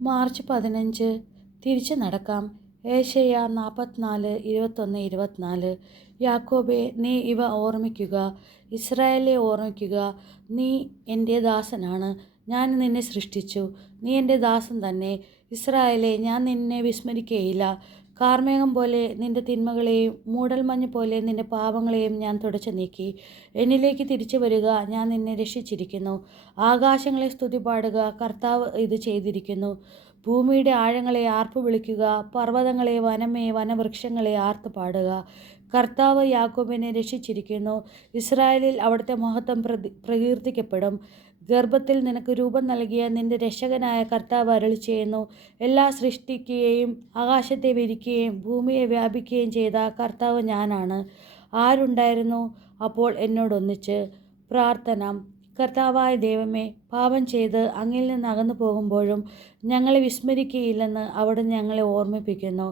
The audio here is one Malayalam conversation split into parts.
മാർച്ച് 15 തിരിച്ചു നടക്കാം. ഏശയ്യാ 44, 21, 24. യാക്കോബേ, നീ ഇവ ഓർമ്മിക്കുക. ഇസ്രായേലേ, ഓർമ്മിക്കുക. നീ എൻ്റെ ദാസനാണ്. ഞാൻ നിന്നെ സൃഷ്ടിച്ചു. നീ എൻ്റെ ദാസൻ തന്നെ. ഇസ്രായേലേ, ഞാൻ നിന്നെ വിസ്മരിക്കുകയില്ല. കാർമേഘം പോലെ നിന്റെ തിന്മകളെയും മൂടൽമഞ്ഞ് പോലെ നിന്റെ പാപങ്ങളെയും ഞാൻ തുടച്ചു നീക്കി. എന്നിലേക്ക് തിരിച്ചു വരിക, ഞാൻ നിന്നെ രക്ഷിച്ചിരിക്കുന്നു. ആകാശങ്ങളെ സ്തുതി പാടുക, കർത്താവ് ഇത് ചെയ്തിരിക്കുന്നു. ഭൂമിയുടെ ആഴങ്ങളെ ആർപ്പ് വിളിക്കുക, പർവ്വതങ്ങളെ, വനമേ, വനവൃക്ഷങ്ങളെ ആർത്ത് പാടുക. കർത്താവ് യാക്കോബിനെ രക്ഷിച്ചിരിക്കുന്നു. ഇസ്രായേലിൽ അവിടുത്തെ മഹത്വം പ്രകീർത്തിക്കപ്പെടും. ഗർഭത്തിൽ നിനക്ക് രൂപം നൽകിയ നിന്റെ രക്ഷകനായ കർത്താവ് അരുളിച്ചെയ്യുന്നു. എല്ലാ സൃഷ്ടിക്കുകയും ആകാശത്തെ വിരിക്കുകയും ഭൂമിയെ വ്യാപിക്കുകയും ചെയ്ത കർത്താവ് ഞാനാണ്. ആരുണ്ടായിരുന്നു അപ്പോൾ എന്നോടൊന്നിച്ച്? പ്രാർത്ഥന. കർത്താവായ ദൈവമേ, പാപം ചെയ്ത് അങ്ങിൽ നിന്ന് അകന്നു പോകുമ്പോഴും ഞങ്ങളെ വിസ്മരിക്കുകയില്ലെന്ന് അവിടുന്ന് ഞങ്ങളെ ഓർമ്മിപ്പിക്കുന്നു.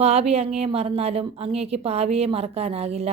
പാപി അങ്ങയെ മറന്നാലും അങ്ങേക്ക് പാപിയെ മറക്കാനാകില്ല.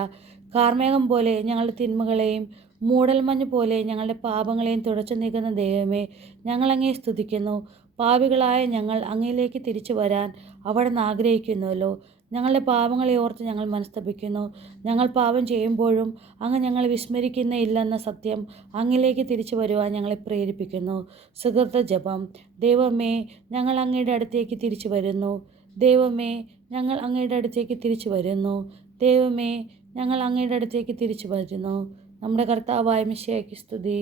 കാർമേഘം പോലെ ഞങ്ങളുടെ തിന്മകളെയും മൂടൽമഞ്ഞ് പോലെ ഞങ്ങളുടെ പാപങ്ങളെയും തുടച്ചു നീക്കുന്ന ദൈവമേ, ഞങ്ങൾ അങ്ങയെ സ്തുതിക്കുന്നു. പാപികളായ ഞങ്ങൾ അങ്ങയിലേക്ക് തിരിച്ചു വരാൻ അവിടുന്ന് ആഗ്രഹിക്കുന്നുവല്ലോ. ഞങ്ങളുടെ പാപങ്ങളെ ഓർത്ത് ഞങ്ങൾ മനസ്തപിക്കുന്നു. ഞങ്ങൾ പാപം ചെയ്യുമ്പോഴും അങ്ങ് ഞങ്ങളെ വിസ്മരിക്കുന്നില്ലെന്ന സത്യം അങ്ങിലേക്ക് തിരിച്ചു വരുവാൻ ഞങ്ങളെ പ്രേരിപ്പിക്കുന്നു. സുകൃത ജപം. ദൈവമേ, ഞങ്ങൾ അങ്ങയുടെ അടുത്തേക്ക് തിരിച്ചു വരുന്നു. ദൈവമേ, ഞങ്ങൾ അങ്ങയുടെ അടുത്തേക്ക് തിരിച്ചു വരുന്നു. ദൈവമേ, ഞങ്ങൾ അങ്ങയുടെ അടുത്തേക്ക് തിരിച്ചു വരുന്നു. നമ്മുടെ കർത്താവായ മിശിഹായ്ക്ക് സ്തുതി.